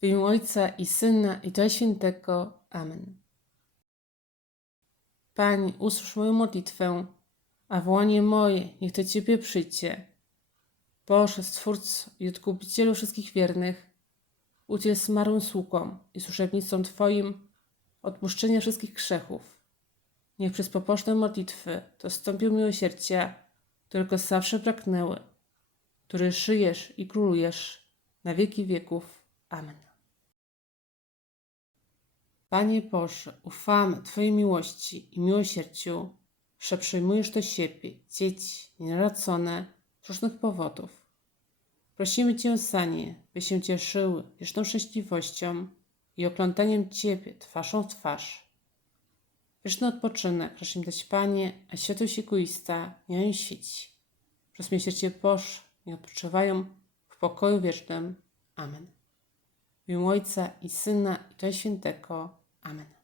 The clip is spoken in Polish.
W imię Ojca i Syna i Ducha Świętego. Amen. Pani, usłysz moją modlitwę, a wołanie moje niech do Ciebie przyjdzie. Boże, Stwórco i Odkupicielu wszystkich wiernych, udziel zmarłym sługom i służebnicom Twoim odpuszczenia wszystkich grzechów. Niech przez pobożne modlitwy dostąpią miłosierdzia, którego zawsze pragnęły, który żyjesz i królujesz na wieki wieków. Amen. Panie Boże, ufamy Twojej miłości i miłosierdziu, że przyjmujesz do siebie dzieci nienarodzone z różnych powodów. Prosimy Cię za nie, by się cieszyły wieczną szczęśliwością i oglądaniem Ciebie twarzą w twarz. Wieczny odpoczynek racz im dać, Panie, a światłość egoista nie im świeci. Przez miłosierdzie Boże niech odpoczywają w pokoju wiecznym. Amen. W imię Ojca i Syna i Ducha Świętego. Amen.